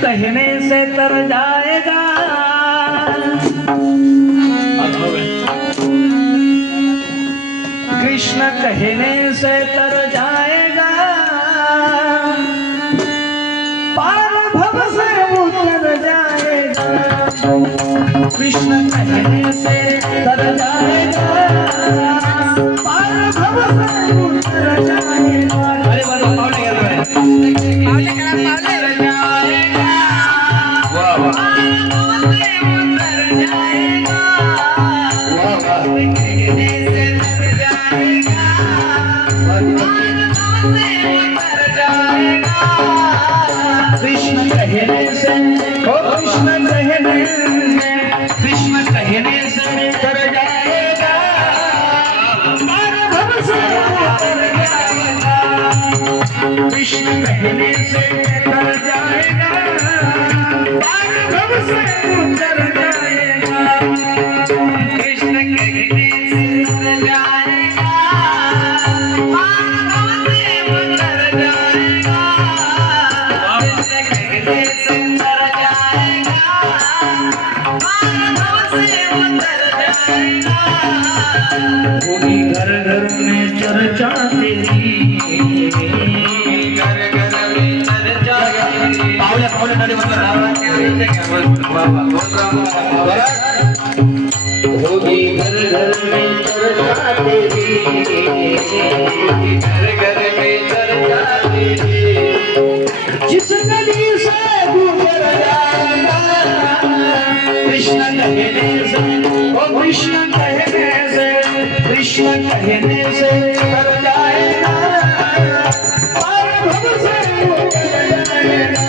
कहने से तर जाएगा। कृष्ण कहने से तर जाएगा, पार भव से उतर जाएगा। कृष्ण कहने से तर जाएगा, पार भव से उतर जाएगा। अरे बोलो पावले कर रहे हैं, पावले करा पावले जाएगा। वाह वाह, पार भव से उतर जाएगा। वाह वाह, कहने से तर जाएगा, पार भव से उतर जाएगा। कृष्ण कहने से, ओ कृष्ण कहने से, कृष्ण कहने से तर जाएगा, पार भव से उतर जाएगा। कृष्ण कहने से तर जाएगा, पार भव से उतर जाएगा। कृष्ण कहने से तर जाएगा, पार भव से उतर जाएगा। कृष्ण कहने से तर जाएगा, पार भव से उतर जाएगा। होगी घर घर में चर्चा तेरी, घर घर में चर्चा तेरी। पावले पावले नदी मतलब होगी घर घर में चर्चा तेरी, घर घर में चर्चा तेरी। जिस गली से गुजर जाएगा, कृष्ण कहने से, ओ कृष्ण कहने से, कृष्ण कहने से तर जाएगा, पार भव से उतर जाएगा।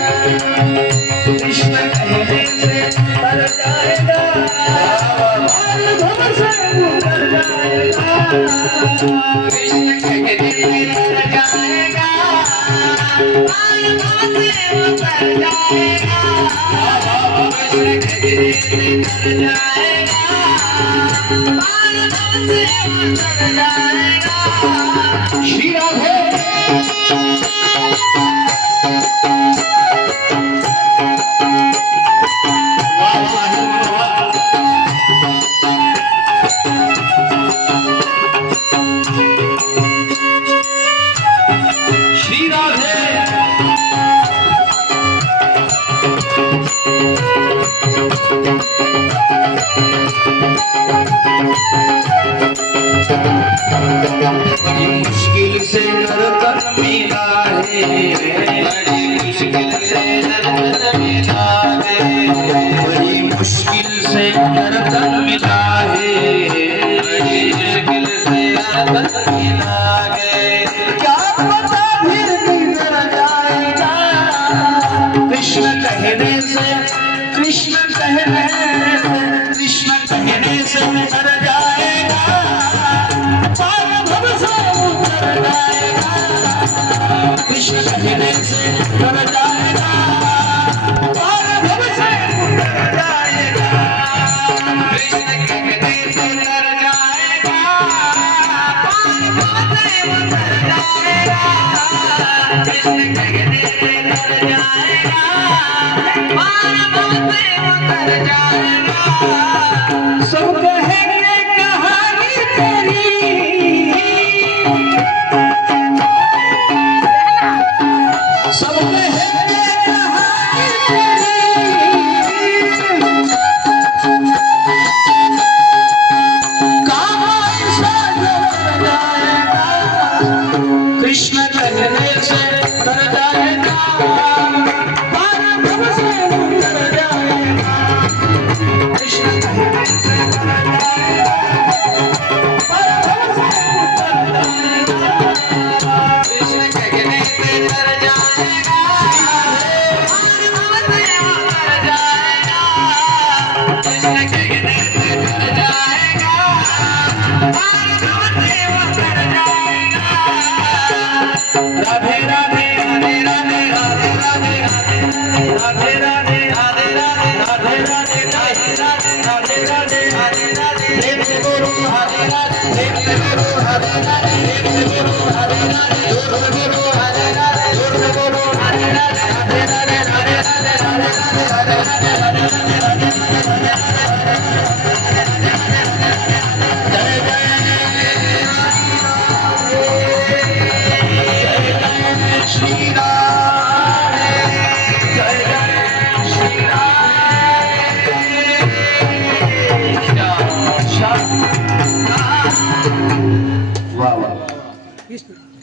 कृष्ण कहने से तर जाएगा, पार भव से उतर जाएगा। कृष्ण कहने से तर जाएगा, पार भव से उतर जाएगा। कृष्ण कहने से तर जाएगा, पार भव से उतर जाएगा। श्री राधे श्री राधे। बड़ी मुश्किल से नरकन मिला है, बड़ी मुश्किल से नरकन मिला है, बड़ी मुश्किल से नरकन मिला है, बड़ी मुश्किल से नरकन मिला है। क्या पता फिर किधर जाएगा। कृष्ण कहने से, कृष्ण कहने से, कृष्ण कहने से तर जाएगा, पार भव से उतर जाएगा। कृष्ण कहने से तर जाएगा, पार भव से उतर जाएगा। कृष्ण कहने से तर जाएगा, पार भव से उतर जाएगा। कृष्ण कहने से तर जाएगा, पार भव से उतर जाएगा। सब कहेंगे कहानी तेरी, सब कहेंगे कहानी तेरी। काम ऐसा कर जाएगा, कृष्ण कहने से तर जाएगा, पार भव से उतर जाएगा। कृष्ण कहने से तर जाएगा, पार भव से उतर जाएगा। कृष्ण कहने से तर जाएगा, पार भव से उतर जाएगा। कृष्ण कहने से तर जाएगा, पार भव से उतर जाएगा। राधे राधे राधे राधे राधे राधे राधे राधे राधे राधे राधे राधे राधे राधे राधे राधे राधे। देव से बोलो हरे राधे, देव से बोलो हरे राधे, देव से बोलो हरे राधे, जोर से बोलो हरे राधे, जोर से बोलो हरे राधे, राधे राधे राधे राधे राधे कृष्ण